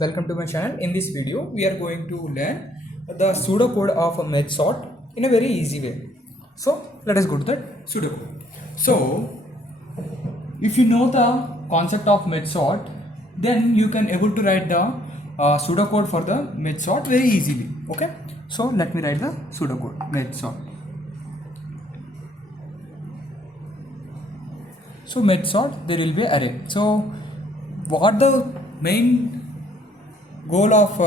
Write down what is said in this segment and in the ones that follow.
Welcome to my channel. In this video we are going to learn the pseudocode of a merge sort in a very easy way. So let us go to the pseudocode. So if you know the concept of merge sort, then you can able to write the pseudocode for the merge sort very easily. Okay, so let me write the pseudocode merge sort. So merge sort, there will be array. So what the main goal of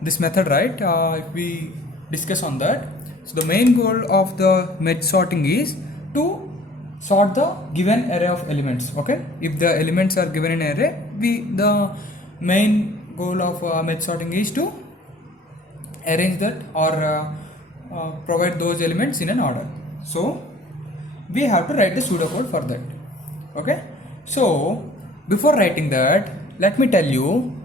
this method, right? If we discuss on that, so the main goal of the merge sorting is to sort the given array of elements. Okay, if the elements are given in array, the main goal of merge sorting is to arrange that or provide those elements in an order. So we have to write the pseudocode for that. Okay, so before writing that, let me tell you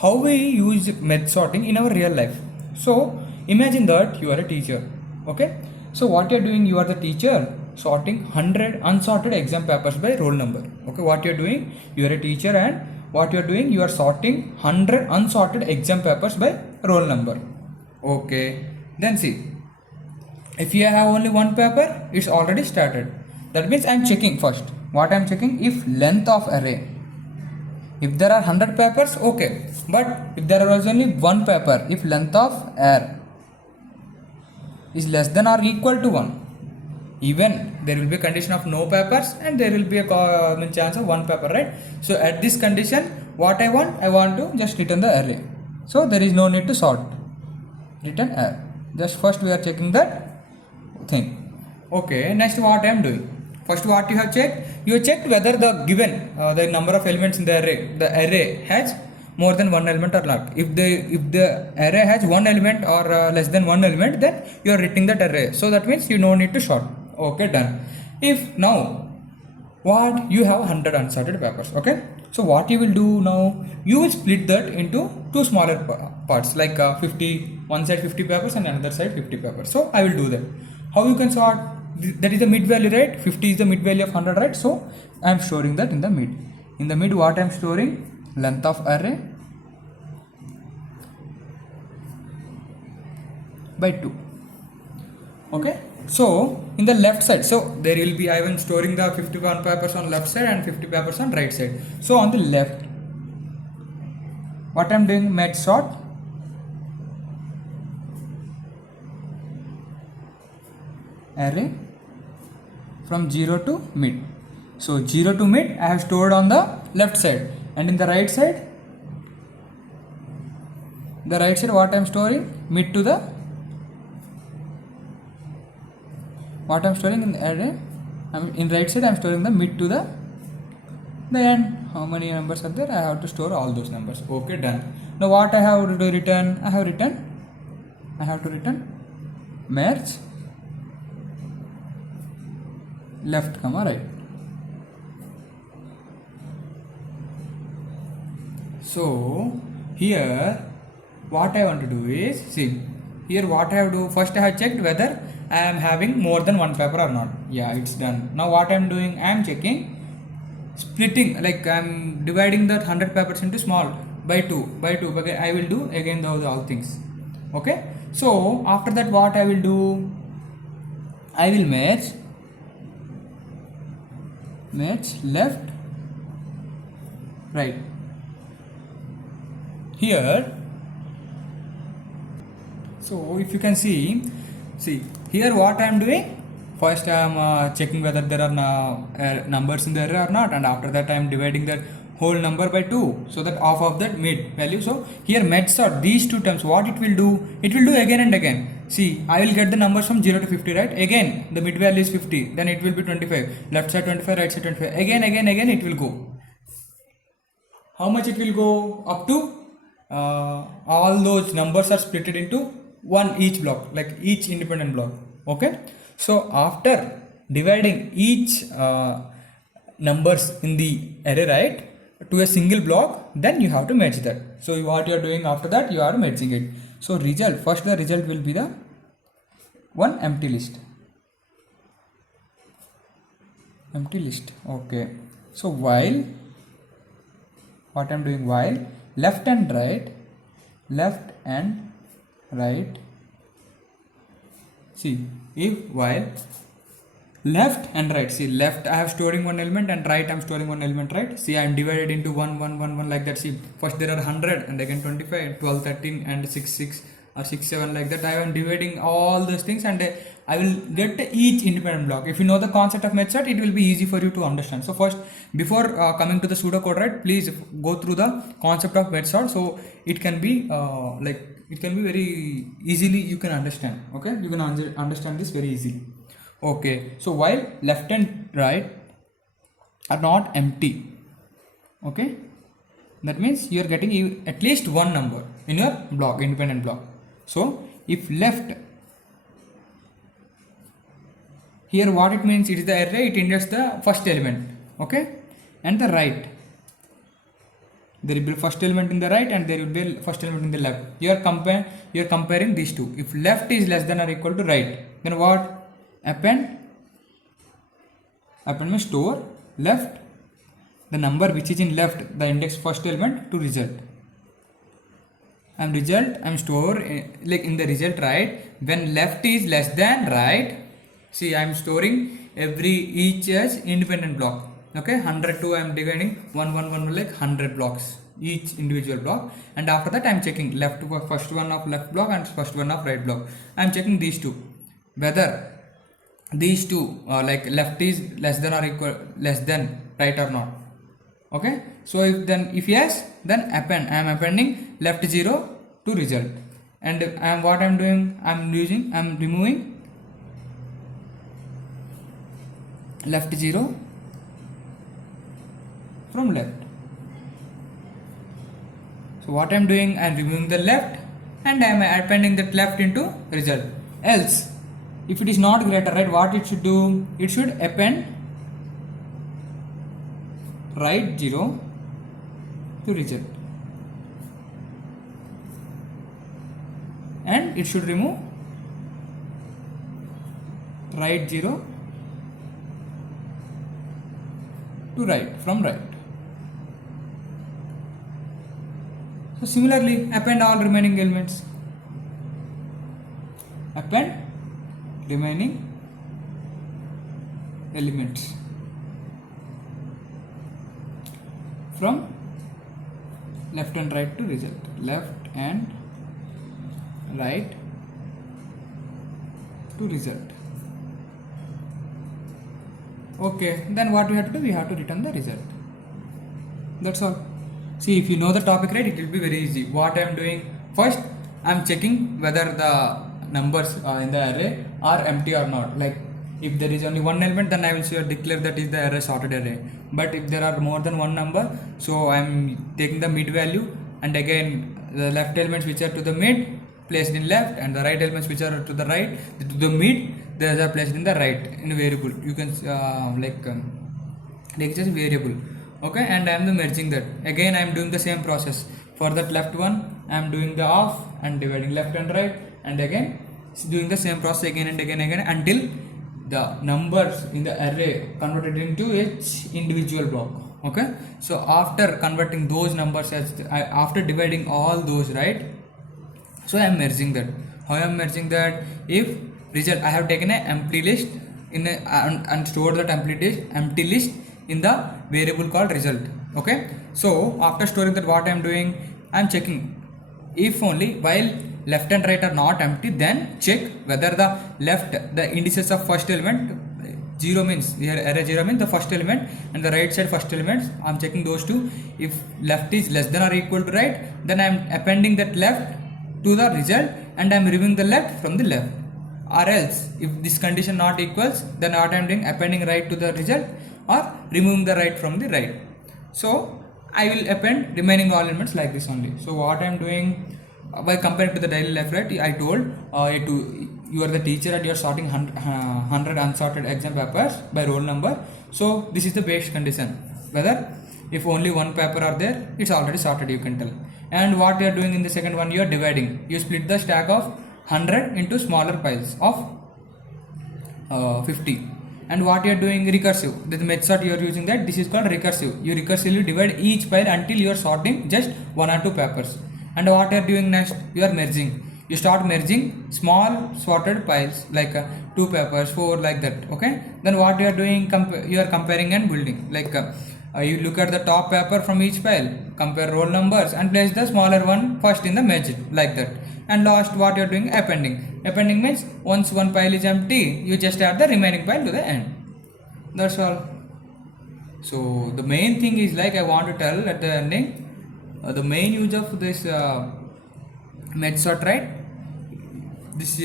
how we use merge sorting in our real life. So imagine that you are a teacher. Okay, so what you are doing, you are the teacher sorting 100 unsorted exam papers by roll number. Okay, what you are doing, you are a teacher, and what you are doing, you are sorting 100 unsorted exam papers by roll number. Okay, then see, if you have only one paper, it's already started. That means I am checking first. What I am checking, if length of array, if there are 100 papers, okay, but if there was only one paper, if length of R is less than or equal to 1, even there will be a condition of no papers and there will be a chance of one paper, right? So at this condition, what I want to just return the array. So there is no need to sort, return R. Just first we are checking that thing. Okay, next what I am doing, first what you have checked, you have checked whether the given the number of elements in the array has more than one element or not. If the array has one element or less than one element, then you are returning that array. So that means you no need to sort. Okay, done. If now what you have 100 unsorted papers, okay, so what you will do now, you will split that into two smaller parts, like 50, one side 50 papers and another side 50 papers. So I will do that. How you can sort? That is the mid value, right? 50 is the mid value of 100, right? So I am storing that in the mid. In the mid, what I am storing, length of array by 2. Okay, so in the left side, so there will be, I am storing the 51 papers on left side and 50 papers on right side. So on the left, what I am doing, merge sort array from 0 to mid. So 0 to mid I have stored on the left side, and in the right side, what I am storing, mid to the, what I am storing in the array, in right side I am storing the mid to the end. How many numbers are there? I have to store all those numbers. Okay, done. Now what I have to return, I have to return merge left comma right. So here what I want to do is, see, here what I have to do, first I have checked whether I am having more than one paper or not. Yeah, it's done. Now what I am doing, I am checking splitting, like I am dividing that 100 papers into small by 2. Okay, I will do again those all things. Okay, so after that what I will do, I will merge left right. Here, so if you can see here what I am doing, first I am checking whether there are numbers in the array or not, and after that I am dividing that whole number by 2, so that off of that mid value. So here merge sort, these two terms, what it will do again and again. See, I will get the numbers from 0 to 50, right? Again the mid value is 50, then it will be 25, left side 25, right side 25, again it will go. How much it will go? Up to all those numbers are split into one each block, like each independent block. Okay, so after dividing each numbers in the array, right, to a single block, then you have to merge that. So what you are doing after that, you are merging it. So result, first the result will be the one empty list. Okay, so while what I am doing, while left and right, left and right. See, if while left and right, see, left I have storing one element and right I am storing one element, right? See, I am divided into 1 1 1 1 like that. See, first there are 100 and again 25, 12, 13 and 6 6 or 6 7 like that. I am dividing all those things and I will get each independent block. If you know the concept of method, it will be easy for you to understand. So first, before coming to the pseudocode, right, please go through the concept of method, so it can be it can be very easily you can understand. Okay, you can understand this very easily. Okay, so while left and right are not empty, okay, that means you are getting at least one number in your block, independent block. So if left, here what it means, it is the array, it indicates the first element, okay, and the right, there will be first element in the right and there will be first element in the left. You are comparing these two. If left is less than or equal to right, then what? Append means store left, the number which is in left, the index first element, to result. And result I am store like in the result, right, when left is less than right. See, I am storing each as independent block. Okay, 102 I am dividing 1 1 1 like 100 blocks, each individual block, and after that I am checking left first one of left block and first one of right block. I am checking these two, whether these two like left is less than or equal less than right or not. Okay, so if yes, then append. I am appending left 0 to result, and what I am doing, I am removing left 0 from left. So what I am doing, I am removing the left and I am appending that left into result. Else, if it is not greater, right, what it should do, it should append right 0 to result, and it should remove right 0 to right from right. So similarly, append all remaining elements. Append remaining elements from left and right to result. Left and right to result. Okay, then what we have to do? We have to return the result. That's all. See, if you know the topic, right, it will be very easy. What I am doing, first I am checking whether the numbers in the array are empty or not. Like if there is only one element, then I will declare that is the array sorted array. But if there are more than one number, so I am taking the mid value, and again the left elements which are to the mid placed in left, and the right elements which are to the right to the mid, they are placed in the right in a variable. You can like just variable. Okay, and I am merging that. Again I am doing the same process for that left one. I am doing the off and dividing left and right, and again doing the same process again and again until the numbers in the array converted into each individual block. Okay, so after converting those numbers after dividing all those, right, so I am merging that. How I am merging that? If result, I have taken an empty list and stored that empty list in the variable called result. Okay, so after storing that, what I am doing, I am checking if only while left and right are not empty, then check whether the indices of first element 0 means here array 0 means the first element, and the right side first elements, I am checking those two. If left is less than or equal to right, then I am appending that left to the result and I am removing the left from the left. Or else if this condition not equals, then what I am doing, appending right to the result or removing the right from the right. So I will append remaining all elements like this only. So what I am doing, by comparing to the daily life, right, I told you are the teacher and you are sorting 100 unsorted exam papers by roll number. So this is the base condition, whether if only one paper are there, it's already sorted, you can tell. And what you are doing in the second one, you are dividing. You split the stack of 100 into smaller piles of 50, and what you are doing recursive, the method you are using, that this is called recursive. You recursively divide each pile until you are sorting just 1 or 2 papers. And what you are doing next, you are merging. You start merging small sorted piles like 2 papers, 4, like that. Okay, then what you are doing, you are comparing and building, like you look at the top paper from each pile, compare roll numbers and place the smaller one first in the merged, like that. And last, what you are doing, appending means once one pile is empty, you just add the remaining pile to the end. That's all. So the main thing is, like I want to tell at the ending, the main use of this merge sort, right? This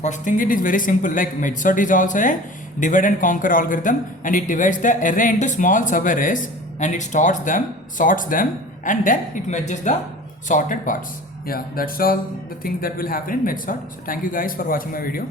first thing, it is very simple. Like merge sort is also a divide and conquer algorithm, and it divides the array into small sub arrays, and it sorts them, and then it merges the sorted parts. Yeah, that's all the things that will happen in merge sort. So thank you guys for watching my video.